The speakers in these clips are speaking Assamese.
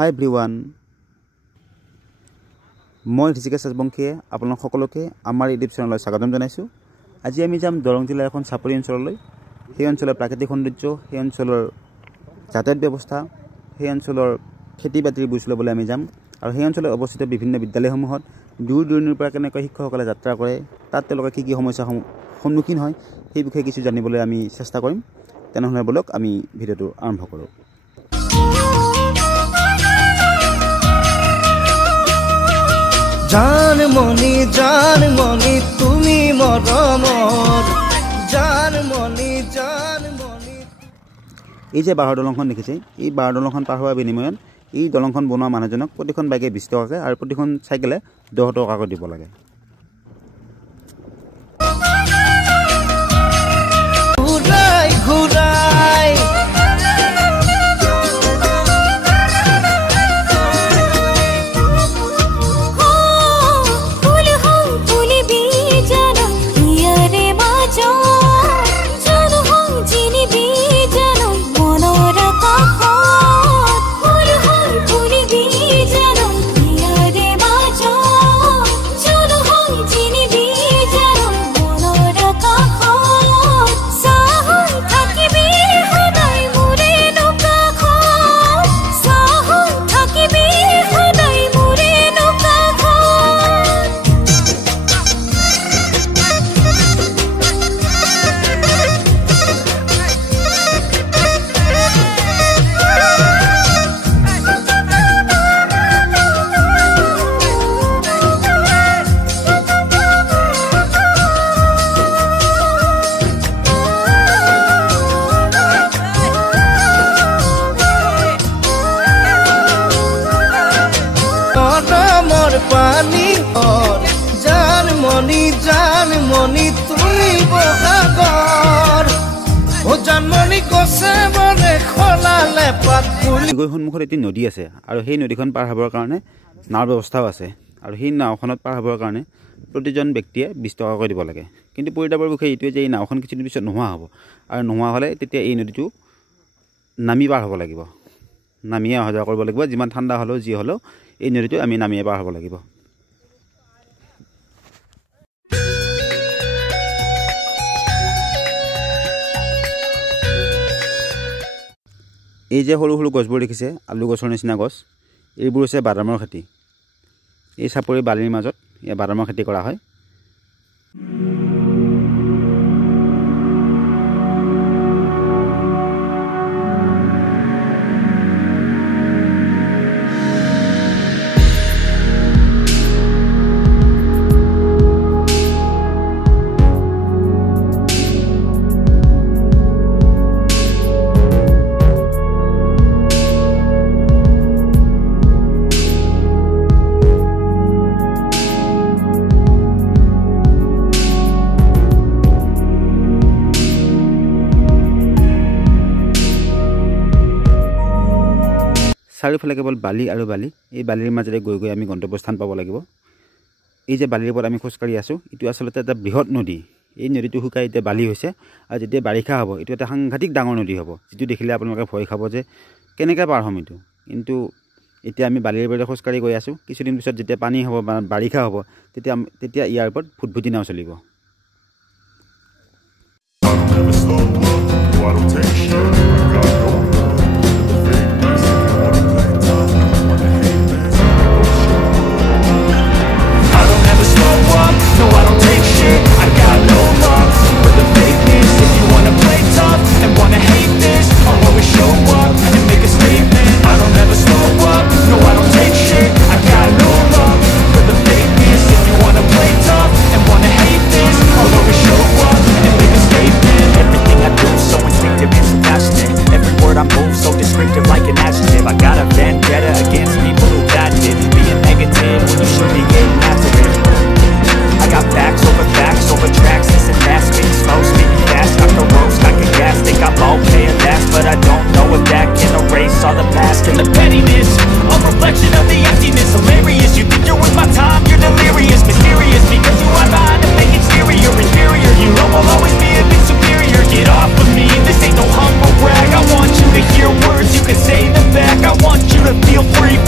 Hi everyone. মই ঋষিকেশ ৰাজবংশীয়ে আপোনালোক সকলোকে আমাৰ ইউটিউব চেনেললৈ স্বাগতম জনাইছো। আজি আমি যাম দৰং জিলাৰ এখন চাপৰি অঞ্চললৈ। সেই অঞ্চলৰ প্ৰাকৃতিক সৌন্দৰ্য, সেই অঞ্চলৰ যাতায়াত ব্যৱস্থা, সেই অঞ্চলৰ খেতি-বাতিৰ বুজ ল'বলৈ আমি যাম। আৰু সেই অঞ্চলত অৱস্থিত বিভিন্ন বিদ্যালয়সমূহত দূৰ দূৰণিৰ পৰা কেনেকৈ শিক্ষকসকলে যাত্ৰা কৰে, তাত তেওঁলোকে কি সমস্যাৰ সন্মুখীন হয় সেই বিষয়ে কিছু জানিবলৈ আমি চেষ্টা কৰিম। তেনেহ'লে বলক আমি ভিডিঅ'টো আৰম্ভ কৰোঁ। জান মনি তুমি মৰমৰ জান মনি এই যে বাঁহৰ দলংখন দেখিছে, এই বাঁহৰ দলংখন পাৰ হোৱাৰ বিনিময়ত এই দলংখন বনোৱা মানুহজনক প্ৰতিখন বাইকে 20 টকাকৈ আৰু প্ৰতিখন চাইকেলে 10 টকাকৈ দিব লাগে। ঘূৰাই পানী জান মনি তুমি বহাগৰ ও জান মনি কছে মনে খলালে পাত ফুলি। গৈ সন্মুখত এটি নদী আছে আৰু সেই নদীখন পাৰ হ'বৰ কাৰণে নাওৰ ব্যৱস্থাও আছে আৰু সেই নাওখনত পাৰ হ'বৰ কাৰণে প্ৰতিজন ব্যক্তিয়ে 20 টকাকৈ দিব লাগে। কিন্তু পৰিতাপৰ বিষয়ে এইটোৱে যে এই নাওখন কিছুদিন পিছত নোহোৱা হ'ব আৰু নোহোৱা হ'লে তেতিয়া এই নদীটো নামি পাৰ হ'ব লাগিব, নামিয়ে অহা যোৱা কৰিব লাগিব। যিমান ঠাণ্ডা হ'লেও যি হ'লেও এই নদীটো আমি নামিয়ে পাৰ হ'ব লাগিব। এই যে সৰু সৰু গছবোৰ দেখিছে, আলু গছৰ নিচিনা গছ, এইবোৰ হৈছে বাদামৰ খেতি। এই চাপৰি বালিৰ মাজত এই বাদামৰ খেতি কৰা হয়। চাৰিওফালে কেৱল বালি আৰু বালি। এই বালিৰ মাজেৰে গৈ গৈ আমি গন্তব্যস্থান পাব লাগিব। এই যে বালিৰ ওপৰত আমি খোজকাঢ়ি আছোঁ, এইটো আচলতে এটা বৃহৎ নদী। এই নদীটো শুকাই এতিয়া বালি হৈছে আৰু যেতিয়া বাৰিষা হ'ব এইটো এটা সাংঘাতিক ডাঙৰ নদী হ'ব, যিটো দেখিলে আপোনালোকে ভয় খাব যে কেনেকৈ পাৰ হ'ম এইটো। কিন্তু এতিয়া আমি বালিৰ ওপৰত খোজকাঢ়ি গৈ আছোঁ। কিছুদিন পিছত যেতিয়া পানী হ'ব বা বাৰিষা হ'ব তেতিয়া ইয়াৰ ওপৰত ফুটফুটি নাও চলিব। to feel free.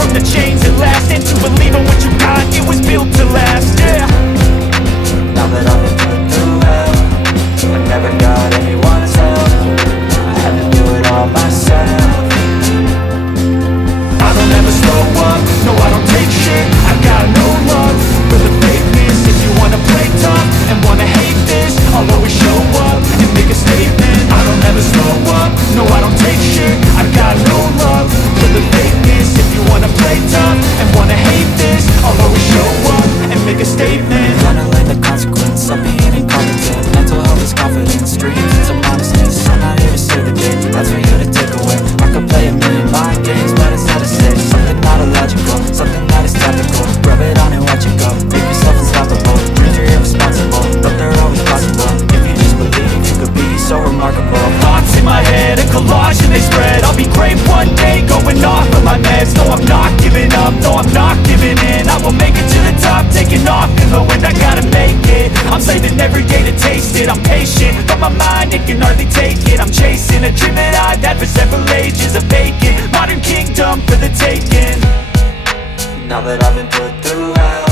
that I've been put through hell.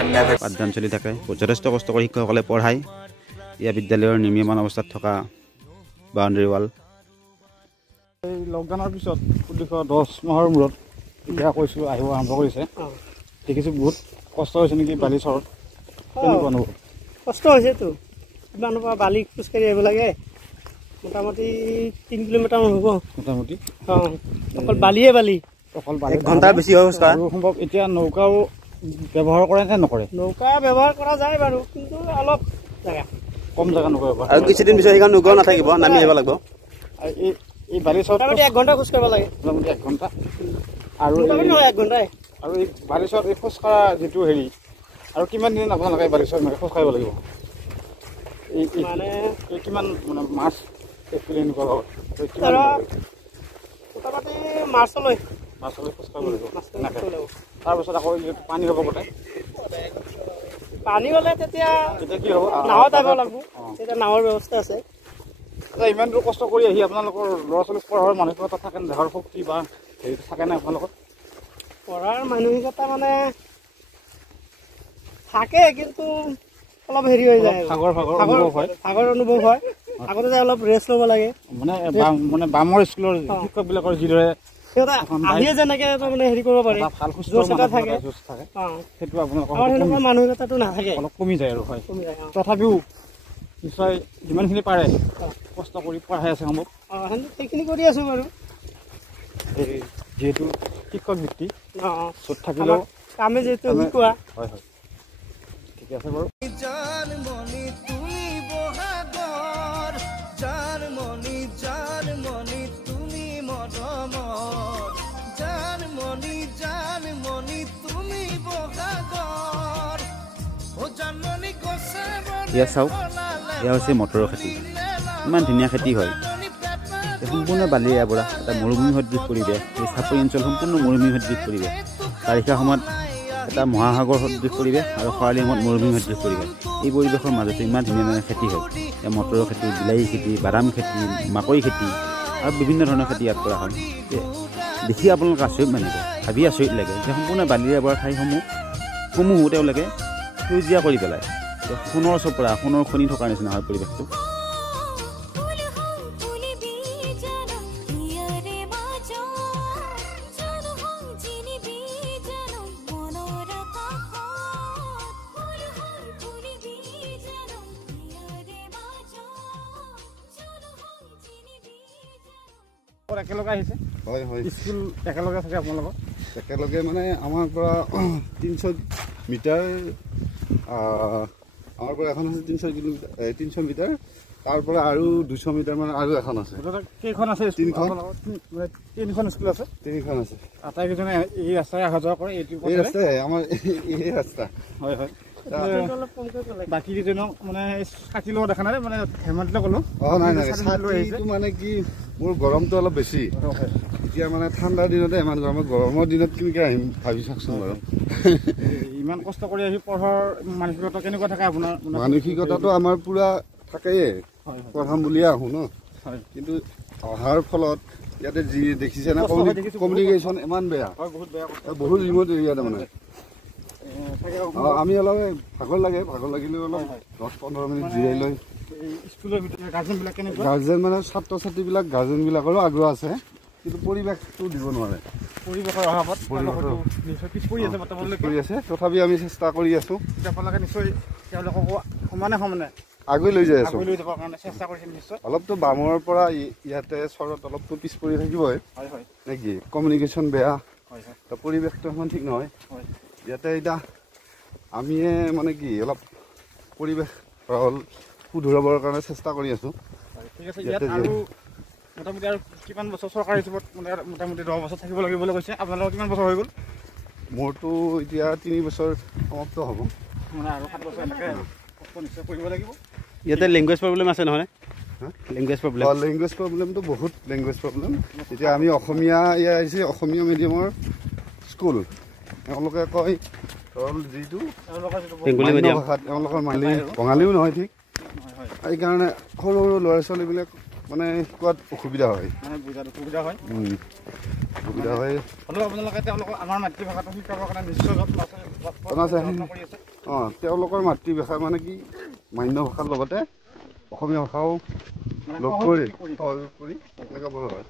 I never পাঠদান চলি থাকে যথেষ্ট কষ্ট কৰি শিক্ষকসকলে পঢ়ায় ইয়াৰ বিদ্যালয়ৰ নিৰ্মাণ অৱস্থাত থকা বাউণ্ডেৰী ৱাল এই লকডাউনৰ পিছত 10 মাহৰ মূৰত এতিয়া কৈছিলোঁ আহিব আৰম্ভ কৰিছে দেখিছোঁ বহুত কষ্ট হৈছে নেকি বালি চৰত কেনেকুৱা অনুভৱ কষ্ট হৈছেতো ইমানৰ পৰা বালি খোজকাঢ়ি আহিব লাগে মোটামুটি 3 কিলোমিটাৰ হ'ব মোটামুটি অকল বালিয়ে বালি অকল বালি 1 ঘণ্টা বেছি হয় খোজকাঢ়া আৰু সম্ভৱ এতিয়া নৌকাও ব্যৱহাৰ কৰে নে নকৰে নৌকা ব্যৱহাৰ কৰা যায় বাৰু কিন্তু অলপ জাগা কম জাগা নকৰে আৰু কিছুদিন পিছত সেইখন নৌকাও নাথাকিব নামি আহিব লাগিব আৰু এই বালি চৰত মোটামুটি 1 ঘণ্টা খোজকাঢ়িব লাগে মোটামুটি 1 ঘণ্টা আৰু নহয় 1 ঘণ্টাই আৰু এই বালি চৰত এই খোজকাঢ়া যিটো হেৰি আৰু কিমান দিন আপোনালোকে বালি চৰত খোজকাঢ়িব লাগিব মানে কিমান মানে মাছ এপ্ৰিল এনেকুৱা মোটামুটি মাৰ্চলৈ খোজকাঢ়িব লাগিব তাৰপিছত আকৌ পানী হ'ব গোটেই পানী হ'লে তেতিয়া কি হ'ব নাৱত আহিব লাগিব তেতিয়া নাৱৰ ব্যৱস্থা আছে ইমান দূৰ কষ্ট কৰি আহি আপোনালোকৰ ল'ৰা ছোৱালীক পঢ়াৰ মানসিকতা থাকে দেহৰ শক্তি বা হেৰি থাকে নাই আপোনালোকৰ পঢ়াৰ মানসিকতা মানে থাকে কিন্তু অলপ হেৰি হৈ যায় ভাগৰ অনুভৱ হয় আগতে যে অলপ ৰেষ্ট ল'ব লাগে মানে বামৰ স্কুলৰ শিক্ষকবিলাকৰ যিদৰে আহিয়ে যেনেকে তাৰমানে হেৰি কৰিব পাৰে ভাল সুস্থ থাকে সেইটো আপোনালোকৰ সেনেকুৱা মানসিকতাটো নাথাকে অলপ কমি যায় আৰু হয় কমি যায় তথাপিও নিশ্চয় যিমানখিনি পাৰে কষ্ট কৰি পঢ়াই আছে সম্ভৱ সেইখিনি কৰি আছো বাৰু যিহেতু শিক্ষক ভিত্তি চ'ত থাকিলেও কামে যিহেতু শিকোৱা হয় হয় ঠিকে আছে বাৰু জানমণি তুমি বহাগৰ জানমণি তুমি মৰমৰ জানমণি তুমি বহাগৰ ও জানমণি গছে এয়া চাওক এয়া হৈছে মটৰৰ খেতি ইমান ধুনীয়া খেতি হয় সম্পূৰ্ণ বালিৰে আৱৰা এটা মৰুভূমি সদৃশ পৰিৱেশ এই চাপৰি অঞ্চল সম্পূৰ্ণ মৰুভূমি সদৃশ পৰিৱেশ বাৰিষা সময়ত এটা মহাসাগৰ সদৃশ পৰিৱেশ আৰু খৰালি সময়ত মৰুভূমি সদৃশ পৰিৱেশ এই পৰিৱেশৰ মাজতে ইমান ধুনীয়া ধুনীয়া খেতি হয় এয়া মটৰৰ খেতি বিলাহী খেতি বাদাম খেতি মাকৈ খেতি আৰু বিভিন্ন ধৰণৰ খেতি ইয়াত কৰা হয় দেখি আপোনালোকে আচৰিত মানিব ভাবি আচৰিত লাগে যে সম্পূৰ্ণ বালিৰে আৱৰা ঠাইসমূহো তেওঁলোকে সেউজীয়া কৰি পেলায় সোণৰ চপৰা সোণৰ খনি থকাৰ নিচিনা হয় পৰিৱেশটো একেলগে আহিছে হয় হয় স্কুল একেলগে থাকে আপোনালোকৰ একেলগে মানে আমাৰ পৰা 300 মিটাৰ আমাৰ পৰা এখন আছে 300 মিটাৰ তাৰ পৰা আৰু 200 মিটাৰ মানে আৰু এখন আছে কেইখন আছে তিনিখন স্কুল আছে তিনিখন আছে আটাইকেইজনে এই ৰাস্তাৰে অহা যোৱা কৰে এই ৰাস্তাই আমাৰ এই ৰাস্তা হয় হয় বাকী কেইজনক মানে কাটি লোৱা দেখা নাই মানে ধেমালিতে ক'লো নাই মানে কি মোৰ গৰমটো অলপ বেছি এতিয়া মানে ঠাণ্ডাৰ দিনতে ইমান গৰমৰ দিনত কেনেকৈ আহিম ভাবি চাওকচোন বাৰু ইমান কষ্ট কৰি আহি পঢ়াৰ মানসিকতা কেনেকুৱা থাকে আপোনাৰ মানসিকতাটো আমাৰ পুৰা থাকেই পঢ়াম বুলিয়ে আহোঁ ন কিন্তু অহাৰ ফলত ইয়াতে যি দেখিছে না কমিউনিকেশ্যন ইমান বেয়া বহুত ৰিমট এৰিয়াত মানে আমি অলপ ভাগৰ লাগিলেও অলপ 10-15 মিনিট জিৰাই লৈ স্কুলৰ ভিতৰত গাৰ্জেন মানে ছাত্ৰ ছাত্ৰীবিলাক গাৰ্জেনবিলাকৰো আগ্ৰহ আছে কিন্তু পৰিৱেশটো দিব নোৱাৰে পৰিৱেশৰ অভাৱত কৰি আছে তথাপি আমি চেষ্টা কৰি আছোঁ আপোনালোকে নিশ্চয় তেওঁলোককো সমানে আগুৱাই লৈ যাই আছোঁ যাবৰ কাৰণে চেষ্টা কৰিছে নিশ্চয় অলপতো বামৰ পৰা ইয়াতে চৰত অলপতো পিছ পৰি থাকিবই নেকি কমিউনিকেশ্যন বেয়া পৰিৱেশটো ইমান ঠিক নহয় ইয়াতে এতিয়া আমিয়ে মানে কি অলপ পৰিৱেশ শুধৰাবৰ কাৰণে চেষ্টা কৰি আছোঁ ঠিক আছে ইয়াত আৰু মোটামুটি আৰু কিমান বছৰ চৰকাৰী হিচাপত মোটামুটি 10 বছৰ থাকিব লাগিব বুলি কৈছে আপোনালোকৰ কিমান বছৰ হৈ গ'ল মোৰতো এতিয়া 3 বছৰ সমাপ্ত হ'ব মানে আৰু 7 বছৰ এনেকৈ নিশ্চয় কৰিব লাগিব ইয়াতে লেংগুৱেজ প্ৰব্লেম আছে নহয় লেংগুৱেজ প্ৰব্লেমটো বহুত লেংগুৱেজ প্ৰব্লেম এতিয়া আমি অসমীয়া আহিছে অসমীয়া মিডিয়ামৰ স্কুল তেওঁলোকে কয় যিটো ভাষাত তেওঁলোকৰ মালি বঙালীও নহয় ঠিক সেইকাৰণে সৰু সৰু ল'ৰা ছোৱালীবিলাক মানে শিকোৱাত অসুবিধা হয় অসুবিধা হয়। হ'লেও আপোনালোকে তেওঁলোকক আমাৰ মাতৃভাষাটো শিকাবৰ কাৰণে নিশ্চয় যত্ন আছে। অঁ, তেওঁলোকৰ মাতৃভাষা মানে কি মান্য ভাষাৰ লগতে অসমীয়া ভাষাও লগ কৰি সহযোগ কৰি এনেকৈ বৰ হয়।